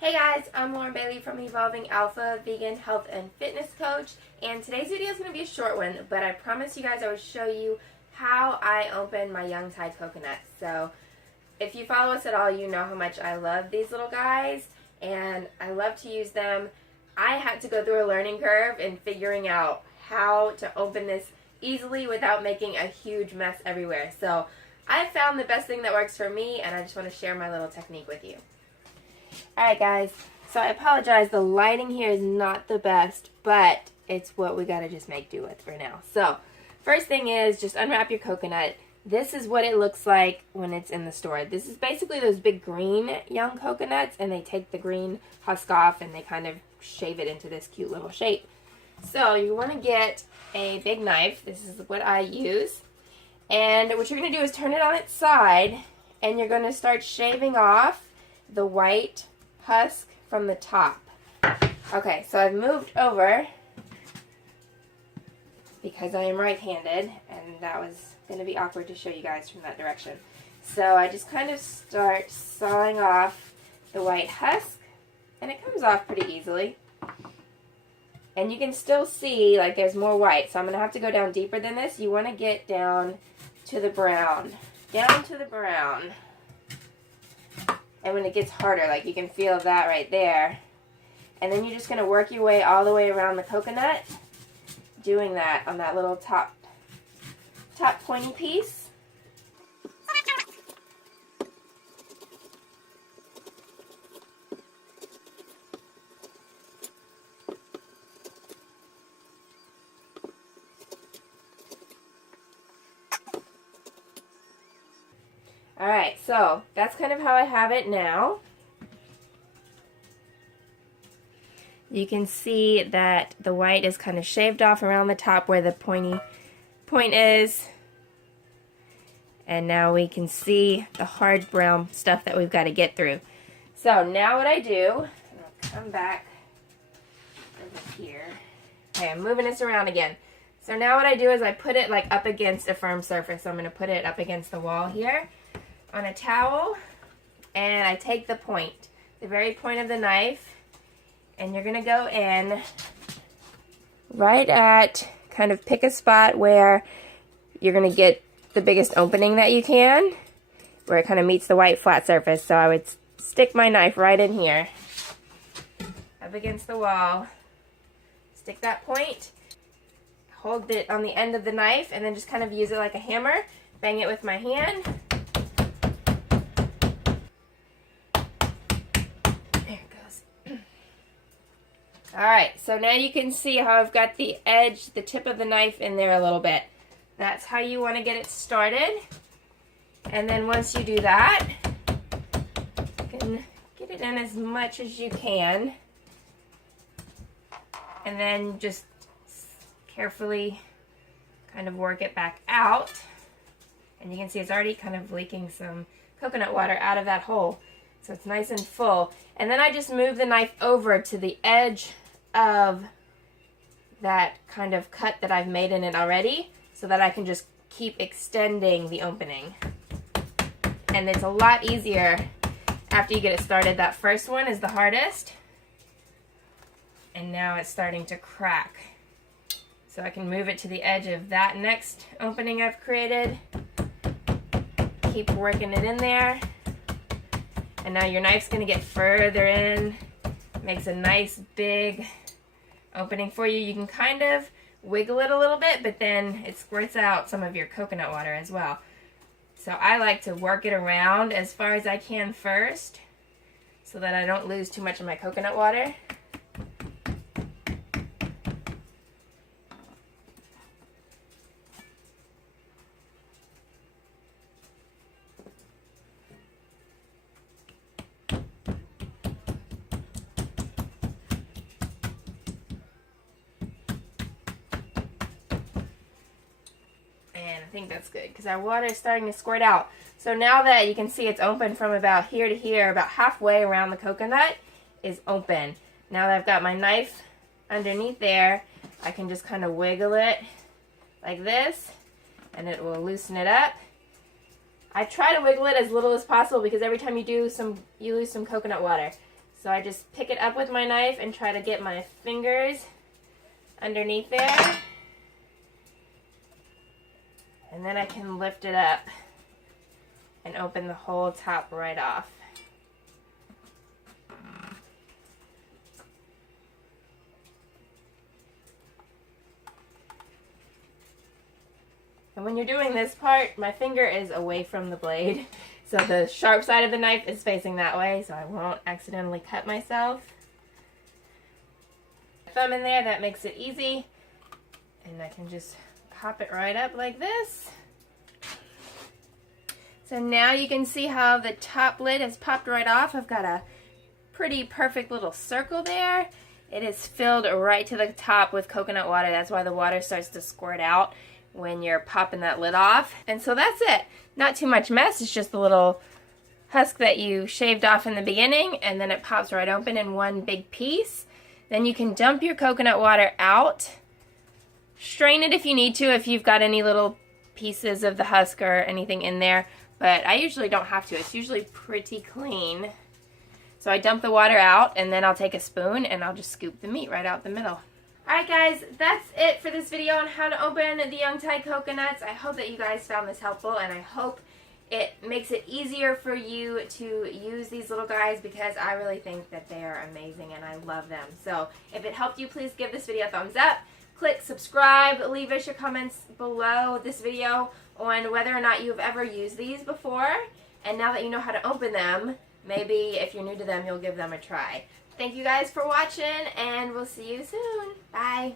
Hey guys, I'm Lauren Bailey from Evolving Alpha Vegan Health and Fitness Coach, and today's video is going to be a short one, but I promised you guys I would show you how I open my Young Thai coconuts. So if you follow us at all, you know how much I love these little guys, and I love to use them. I had to go through a learning curve in figuring out how to open this easily without making a huge mess everywhere. So I found the best thing that works for me, and I just want to share my little technique with you. Alright guys, so I apologize, the lighting here is not the best, but it's what we gotta just make do with for now. So, first thing is, just unwrap your coconut. This is what it looks like when it's in the store. This is basically those big green young coconuts, and they take the green husk off and they kind of shave it into this cute little shape. So, you want to get a big knife. This is what I use. And what you're going to do is turn it on its side, and you're going to start shaving off the white husk from the top. Okay, so I've moved over because I am right-handed, and that was going to be awkward to show you guys from that direction. So I just kind of start sawing off the white husk, and it comes off pretty easily. And you can still see, like, there's more white, so I'm going to have to go down deeper than this. You want to get down to the brown. Down to the brown. And when it gets harder, like you can feel that right there. And then you're just going to work your way all the way around the coconut, doing that on that little top pointy piece. Alright, so that's kind of how I have it now. You can see that the white is kind of shaved off around the top where the pointy point is. And now we can see the hard brown stuff that we've got to get through. So now what I do, I'll come back over here. Okay, I'm moving this around again. So now what I do is I put it like up against a firm surface. So I'm going to put it up against the wall here on a towel, and I take the point, the very point of the knife, and you're going to go in right at, kind of pick a spot where you're going to get the biggest opening that you can, where it kind of meets the white flat surface. So I would stick my knife right in here, up against the wall, stick that point, hold it on the end of the knife, and then just kind of use it like a hammer, bang it with my hand. Alright, so now you can see how I've got the edge, the tip of the knife in there a little bit. That's how you want to get it started. And then once you do that, you can get it in as much as you can. And then just carefully kind of work it back out. And you can see it's already kind of leaking some coconut water out of that hole. So it's nice and full. And then I just move the knife over to the edge of that kind of cut that I've made in it already, so that I can just keep extending the opening. And it's a lot easier after you get it started. That first one is the hardest, and now it's starting to crack. So I can move it to the edge of that next opening I've created, keep working it in there. And now your knife's going to get further in, makes a nice big opening for you. You can kind of wiggle it a little bit, but then it squirts out some of your coconut water as well. So I like to work it around as far as I can first, so that I don't lose too much of my coconut water. I think that's good because our water is starting to squirt out. So now that you can see it's open from about here to here, about halfway around the coconut is open. Now that I've got my knife underneath there, I can just kind of wiggle it like this, and it will loosen it up. I try to wiggle it as little as possible because every time you do you lose some coconut water. So I just pick it up with my knife and try to get my fingers underneath there. And then I can lift it up and open the whole top right off. And when you're doing this part, my finger is away from the blade. So the sharp side of the knife is facing that way, so I won't accidentally cut myself. Thumb in there, that makes it easy. And I can just pop it right up like this. So now you can see how the top lid has popped right off. I've got a pretty perfect little circle there. It is filled right to the top with coconut water. That's why the water starts to squirt out when you're popping that lid off. And so that's it. Not too much mess. It's just the little husk that you shaved off in the beginning, and then it pops right open in one big piece. Then you can dump your coconut water out. Strain it if you need to, if you've got any little pieces of the husk or anything in there. But I usually don't have to. It's usually pretty clean. So I dump the water out, and then I'll take a spoon and I'll just scoop the meat right out the middle. Alright guys, that's it for this video on how to open the young Thai coconuts. I hope that you guys found this helpful, and I hope it makes it easier for you to use these little guys, because I really think that they are amazing and I love them. So if it helped you, please give this video a thumbs up. Click subscribe, leave us your comments below this video on whether or not you've ever used these before. And now that you know how to open them, maybe if you're new to them, you'll give them a try. Thank you guys for watching, and we'll see you soon. Bye.